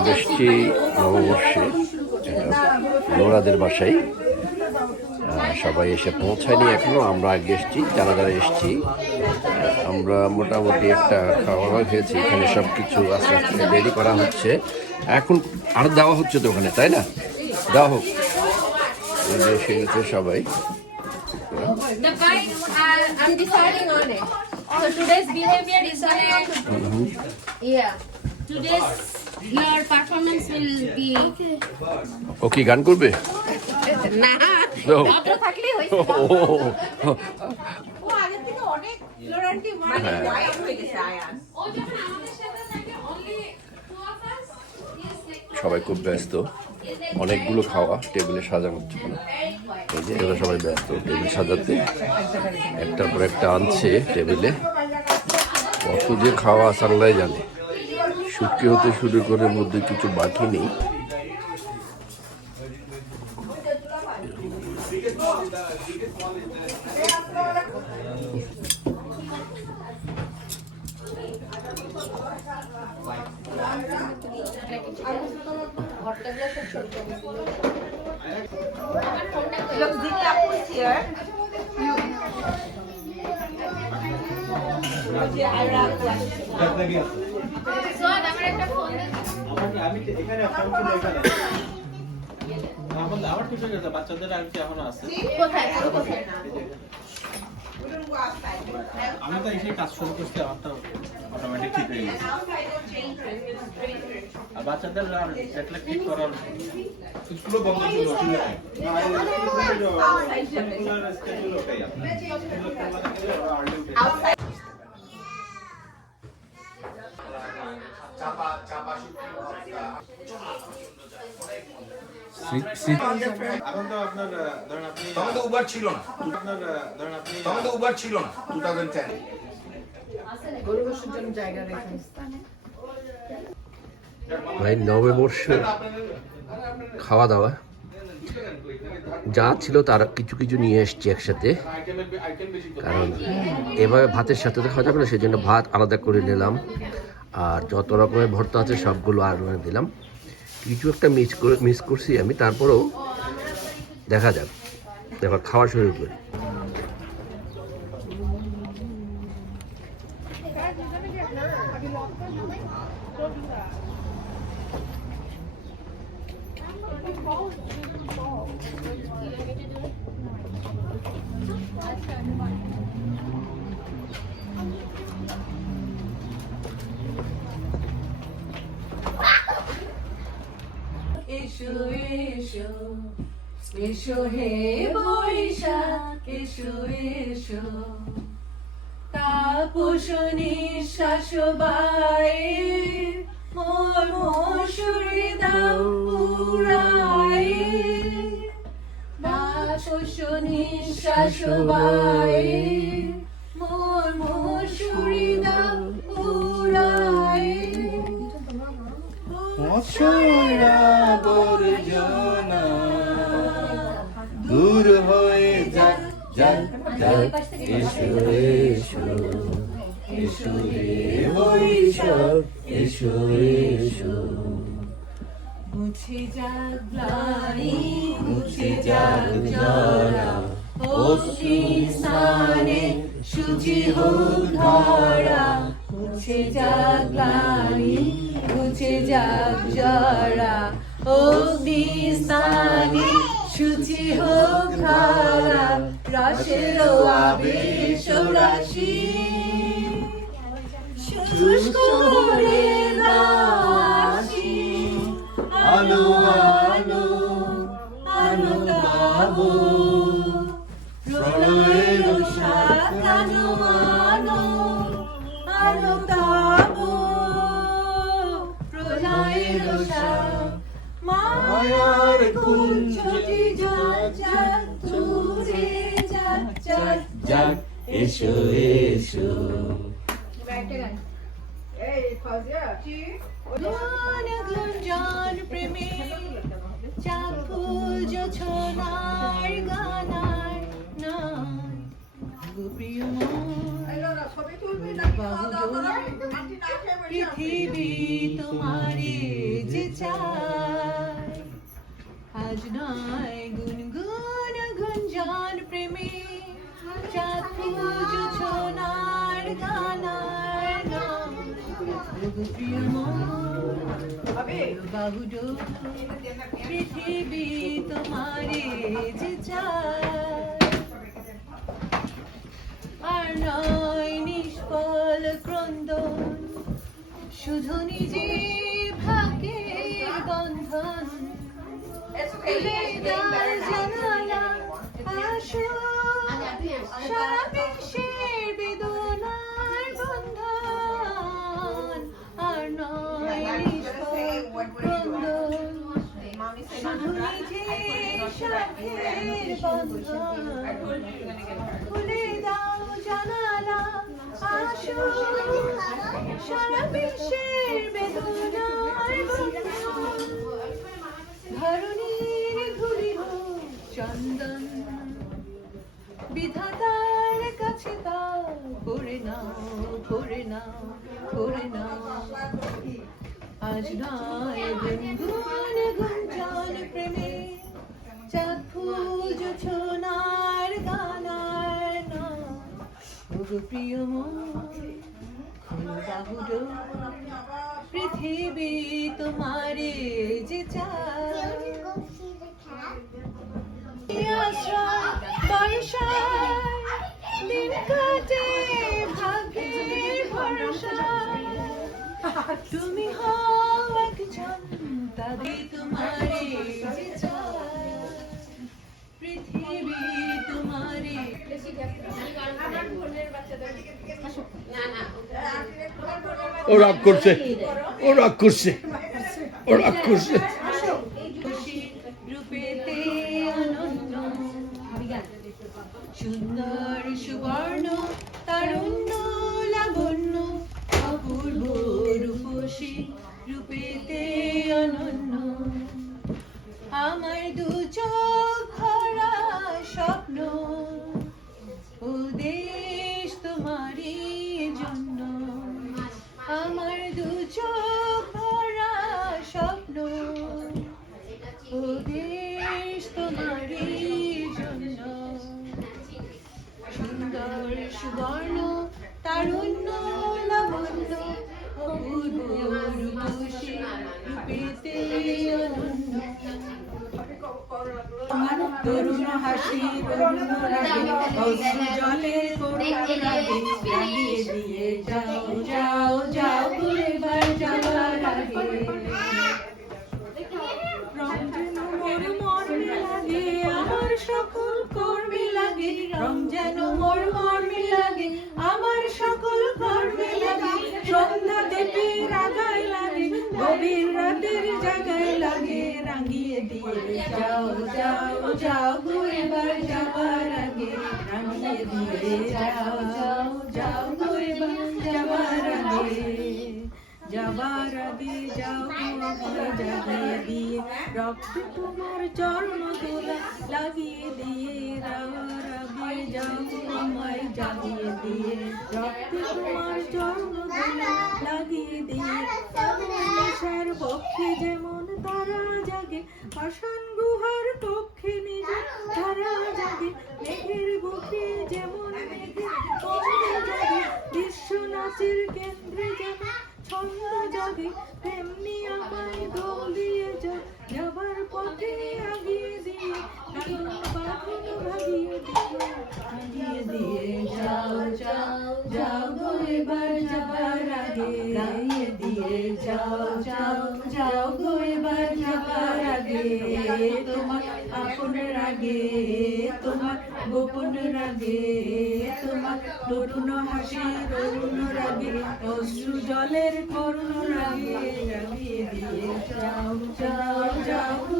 আমরা এসেছি নববর্ষে নোরাদের বাসায়। সবাই এসে পৌঁছায়নি এখনো, আমরা আগে এসেছি, যারা যারা এসেছি আমরা মোটামুটি একটা খাওয়া খেয়েছি। এখানে সব কিছু আস্তে আস্তে রেডি করা হচ্ছে, এখন আর দেওয়া হচ্ছে তো ওখানে, তাই না? দেওয়া হোক, সেগুলো সবাই। The guide, I'm deciding on it. So today's behavior is yeah. Today's your performance will be. ও কি গান করবে? না, No. ভদ্র থাকলেই হইছে। ও আগে থেকে অনেক ফ্লোরেন্টি মানে ওয়াইড হয়ে গেছে আয়ান। ও যখন আমাদের সাথে থাকে only two of us. সবাই খুব ব্যস্ত, অনেকগুলো খাওয়া টেবিলে সাজানোর জন্য। এই যে এরা সবাই ব্যস্ত টেবিল সাজাতে, একটার পর একটা আনছে টেবিলে। কত যে খাওয়া সাল্লাই জানে, শুটকি হতে শুরু করে মধ্যে কিছু বাকি নেই। Look, Zilla is here. So, আমার একটা ফোন আমি এখানে ফোন ছিল এখানে এখন আবার কিছু গেছে বাচ্চাদের আর কি এখনো আছে কোথায় কোথায় আমি তো এসে কাজ শুরু করছি, আমারটা অটোমেটিক ঠিক হয়ে গেছে। আর বাচ্চাদের আর যেটা ঠিক করার স্কুল বন্ধ ছিল এখন তো আপনার ধরেন আপনি তখন তো উবার ছিল না, আপনার ধরেন আপনি তখন তো উবার ছিল না 2010 ভাই নববর্ষের খাওয়া দাওয়া যা ছিল তার কিছু কিছু নিয়ে এসছি একসাথে, কারণ এভাবে ভাতের সাথে তো খাওয়া যাবে না, সেই জন্য ভাত আলাদা করে নিলাম। আর যত রকমের ভর্তা আছে সবগুলো আলাদা দিলাম। কিছু একটা মিস করছি আমি, তারপরেও দেখা যাক, এবার খাওয়া শুরু করি। এসো এসো এসো হে বৈশাখ এসো এসো, তাপস নিঃশ্বাস বায়ে মোর মশুরি দাও পুরায়ে, তাপস নিঃশ্বাস বায়ে মোর মশুরি দাও পুরায়ে, আবর্জনা দূর হয়ে যাক যাক যাক, এসো এসো এসো হে বৈশাখ এসো এসো। মুছে যাক গ্লানি মুছে যাক জরা, অশ্বিন স্নানে শুচি হোক ধরা, মুছে যাক গ্লানি মুছে যাক জরা, অগ্নি স্নানে শুচি হোক ধরা, রসের আবেশ রাশি শুষ্ক করে রাশি, আলো আলো আলো গাবো প্রলয়ের সাথ, আলো আলো আলো গাবো প্রলয়ের সাথ, মায়ার কুঞ্জটি যাক যাক দূরে যাক যাক যাক এসো এসো। গুঞ্জন প্রেমে চাকুল জোছনার গানার নাই, প্রিয় পৃথিবী তোমারে যে চাই আজ নয় গুনগুন গুঞ্জন প্রেমে চাঁদ পুজো ছোনার গানার নয় প্রিয় মন বাহুডো পৃথিবী তোমারে যে চায় আর নয় নিষ্ফল ক্রন্দন শুধু নিজে ভাগ্যের বন্ধন খুলে দাও জানালা আসো সারা বিশ্বের বেদনার বন্ধন আর নয় নিষ্ফল ক্রন্দন শুধু নিজে সাথের বন্ধন খুলে দাও জানালা আসো সারা বিশ্বের বেদনার বন্ধন ধরণীর ধুলি হোক চন্দন বিধাতার কাছে তা করে নাও করে নাও করে নাও আজ নয় গুনগুন গুঞ্জন প্রেমে চাঁদ পুজো ছোনার গানার নয় ওগো প্রিয় মন খোলো বাহুডো পৃথিবী তোমারে যে চায় আশ্রয় বর্ষায় দিন কাটে ভাগ্যের ভরসায় তুমি হও একজন তাদের তোমারে যে চায় পৃথিবী তোমারে ও রাগ করছে, ও রাগ করছে, ও রাগ করছে। খুশি রূপেতে অনন্য সুন্দর সুবর্ণ তারুণ্য লাবণ্য অপূর্ব রূপসী রূপেতে অনন্য আমার দু চোখ ভরা স্বপ্ন ও দেশ তোমারই জন্য আমার দু চোখ ভরা স্বপ্ন ও দেশ তোমারই জন্য সুন্দর সুবর্ণ তারুণ্য লাবণ্য অপূর্ব রূপসী রূপেতে অনন্য তরুণ হাসি তরুণ রাগে অশ্রু জলে করুণ রাগে রাগিয়ে দিয়ে যাও যাও যাও ঘুরে বার যাওয়ার আগে রং যেন মোর মর্মে লাগে আমার সকল কর্মে লাগে রং যেন মোর মর্মে লাগে আমার সকল কর্মে লাগে সন্ধ্যা দেবে রাগায় লাগে গভীর রাতের জায়গায় লাগে রাঙিয়ে দিয়ে যাও যাও যাও ঘুরে বার যাবার আগে রাঙিয়ে দিয়ে যাও যাও যাও ঘুরে বার যাবার আগে যাবার আগে যাও আমাকে জাগিয়ে দিয়ে রক্তে তোমার চর্ম তোলা লাগিয়ে দিয়ে যাওয়ার আগে যাও আমায় জাগিয়ে দিয়ে রক্তে তোমার চর্ম তোলা লাগিয়ে দিয়ে আশার পক্ষে যেমন তারা জাগে পাষাণ গুহার কক্ষে নিজে তারা জাগে মেঘের বুকে যেমন মেঘের কক্ষে জাগে বিশ্ব নাচের কেন্দ্রে যেমন ছন্দ জাগে তেমনি আমায় দোল দিয়ে যাবার পথে আগিয়ে দিয়ে বাঁধন ভাগিয়ে দিয়ে যাও যাও যাও গো এবার যাবার আগে গাইয়ে দিয়ে যাও যাও যাও গো এবার যাবার আগে তোমার আপনের আগে তোমার গোপনের আগে তোমার তরুণ হাসি তরুণ রাগে অশ্রু জলের করুণ রাগে রাগিয়ে দিয়ে যাও যাও যাও